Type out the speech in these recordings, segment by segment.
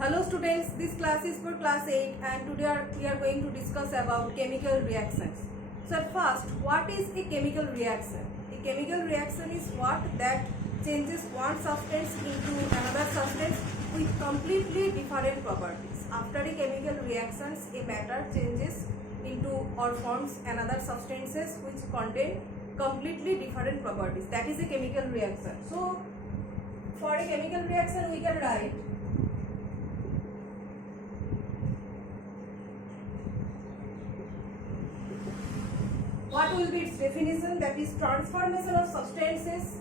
Hello students, this class is for class 8 and today we are going to discuss about chemical reactions. So at first, what is a chemical reaction? A chemical reaction is what that changes one substance into another substance with completely different properties. After a chemical reaction, a matter changes into or forms another substances which contain completely different properties. That is a chemical reaction. So for a chemical reaction we can write what will be its definition, that is transformation of substances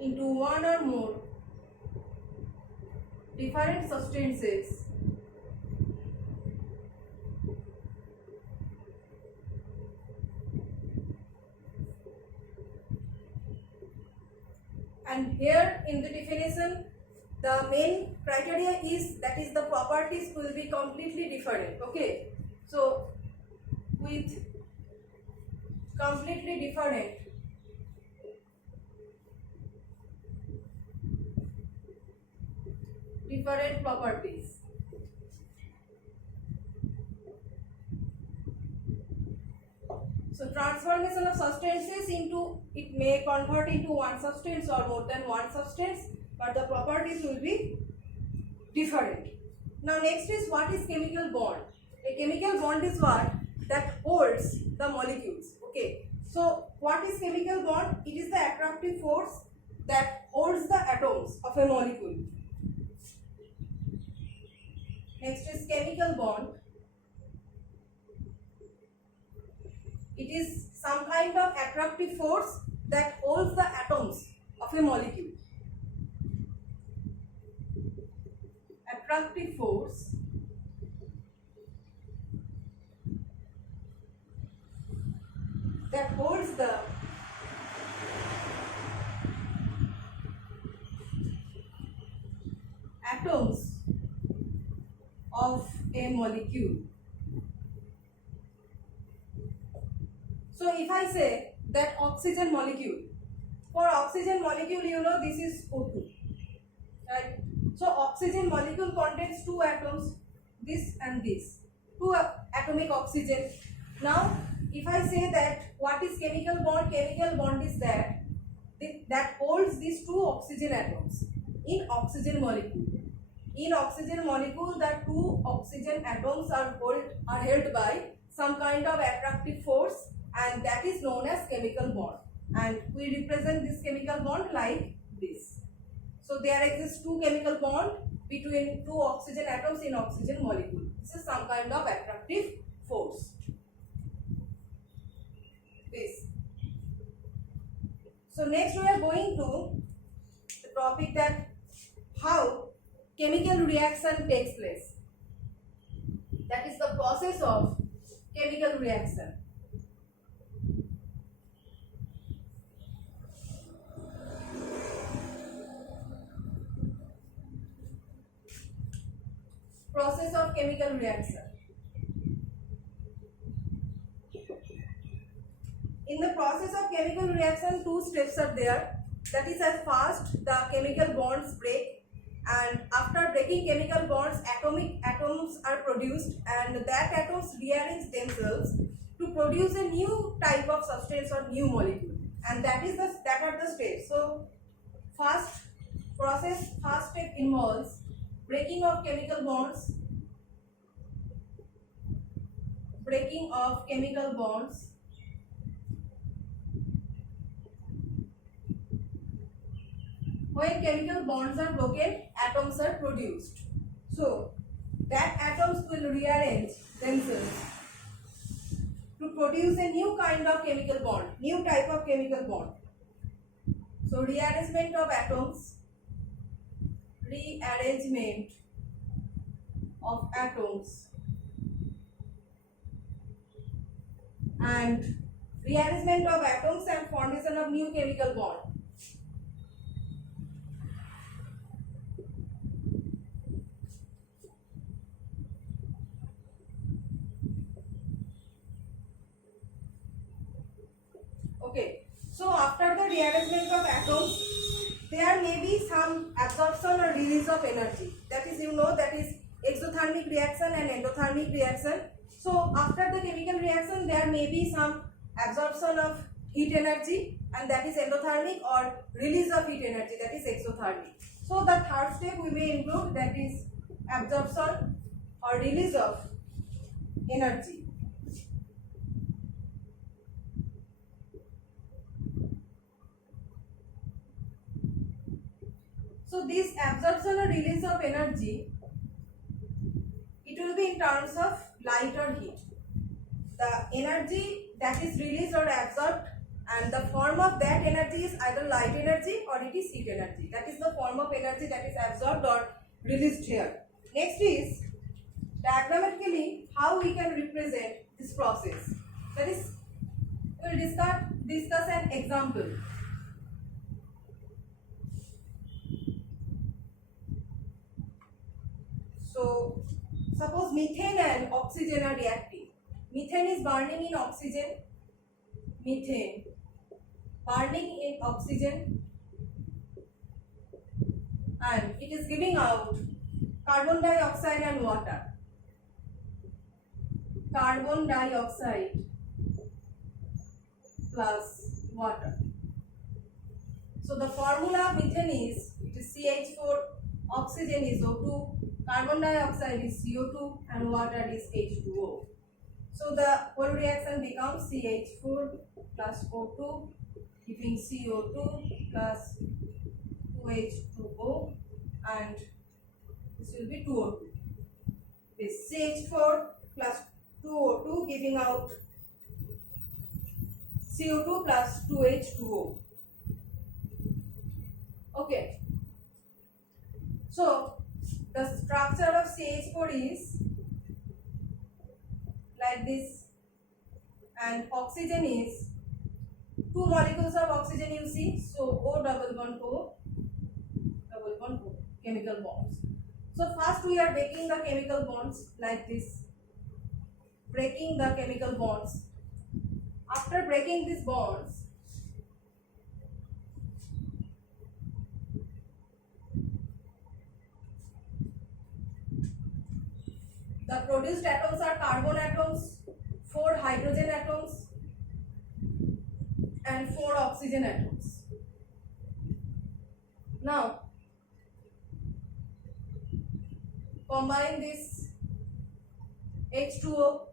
into one or more different substances and here in the definition the main criteria is that is the properties will be completely different. Okay, so with completely different properties. So transformation of substances into, it may convert into one substance or more than one substance, but the properties will be different. Now next is what is chemical bond. A chemical bond is what that holds the molecules. Okay, so what is chemical bond? It is the attractive force that holds the atoms of a molecule. Next is chemical bond. It is some kind of attractive force that holds the atoms of a molecule. Attractive force that holds the atoms of a molecule. So if I say that oxygen molecule, for oxygen molecule you know this is O2, right? So oxygen molecule contains two atoms, this and this, two atomic oxygen. Now if I say that what is chemical bond? Chemical bond is that holds these two oxygen atoms in oxygen molecule. In oxygen molecule, the two oxygen atoms are held by some kind of attractive force, and that is known as chemical bond. And we represent this chemical bond like this. So there exists two chemical bond between two oxygen atoms in oxygen molecule. This is some kind of attractive force. This. So next we are going to the topic that how chemical reaction takes place. That is the process of chemical reaction. Process of chemical reaction. In the process of chemical reaction, two steps are there. That is, at first the chemical bonds break, and after breaking chemical bonds, atoms are produced, and that atoms rearrange themselves to produce a new type of substance or new molecule, and that are the steps. So first step involves breaking of chemical bonds, When chemical bonds are broken, atoms are produced. So that atoms will rearrange themselves to produce a new kind of chemical bond, new type of chemical bond. So rearrangement of atoms, and rearrangement of atoms and formation of new chemical bond. rearrangement of atoms, there may be some absorption or release of energy. That is, you know, that is exothermic reaction and endothermic reaction. So after the chemical reaction, there may be some absorption of heat energy, and that is endothermic, or release of heat energy, that is exothermic. So the third step we may include, that is absorption or release of energy. So this absorption or release of energy, it will be in terms of light or heat. The energy that is released or absorbed, and the form of that energy is either light energy or it is heat energy. That is the form of energy that is absorbed or released here. Next is diagrammatically how we can represent this process. That is, we will discuss an example. So suppose methane and oxygen are reacting. Methane is burning in oxygen. Methane burning in oxygen, and it is giving out carbon dioxide and water. Carbon dioxide plus water. So the formula of methane is, it is CH4, oxygen is O2, carbon dioxide is CO2, and water is H2O. So the whole reaction becomes CH4 plus O2 giving CO2 plus 2H2O, and this will be 2O2. This CH4 plus 2O2 giving out CO2 plus 2H2O. Okay. So the structure of CH4 is like this, and oxygen is 2 molecules of oxygen you see, so O double bond O, chemical bonds. So first we are breaking the chemical bonds like this, breaking the chemical bonds. After breaking these bonds, the produced atoms are carbon atoms, 4 hydrogen atoms, and 4 oxygen atoms. Now combine this H2O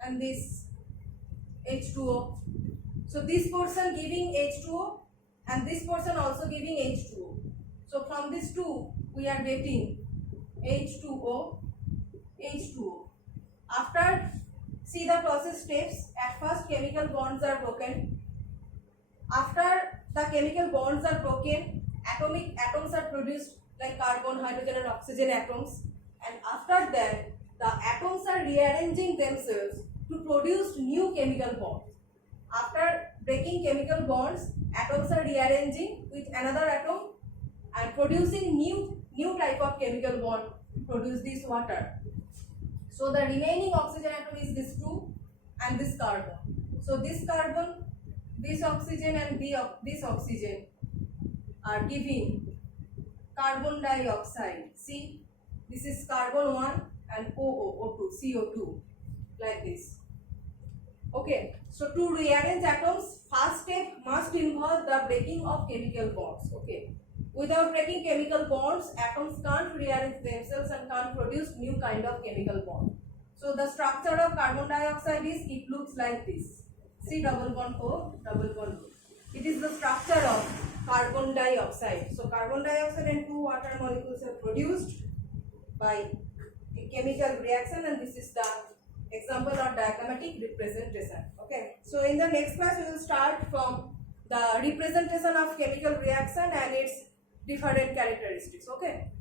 and this H2O. So this portion giving H2O and this portion also giving H2O. So from these two we are getting H2O, H2O. After, see the process steps. At first chemical bonds are broken. After the chemical bonds are broken, atoms are produced like carbon, hydrogen and oxygen atoms, and after that the atoms are rearranging themselves to produce new chemical bonds. After breaking chemical bonds, atoms are rearranging with another atom and producing new type of chemical bond to produce this water. So the remaining oxygen atom is this 2 and this carbon. So this carbon, this oxygen and this oxygen are giving carbon dioxide. See, this is carbon 1 and O2, CO2, like this. Okay, so to rearrange atoms, first step must involve the breaking of chemical bonds. Okay, without breaking chemical bonds, atoms can't rearrange themselves and can't produce new kind of chemical bond. So the structure of carbon dioxide is, it looks like this. C double bond O, double bond O. It is the structure of carbon dioxide. So carbon dioxide and 2 water molecules are produced by a chemical reaction, and this is the example or diagrammatic representation. Okay, so in the next class we will start from the representation of chemical reaction and its different characteristics. Okay.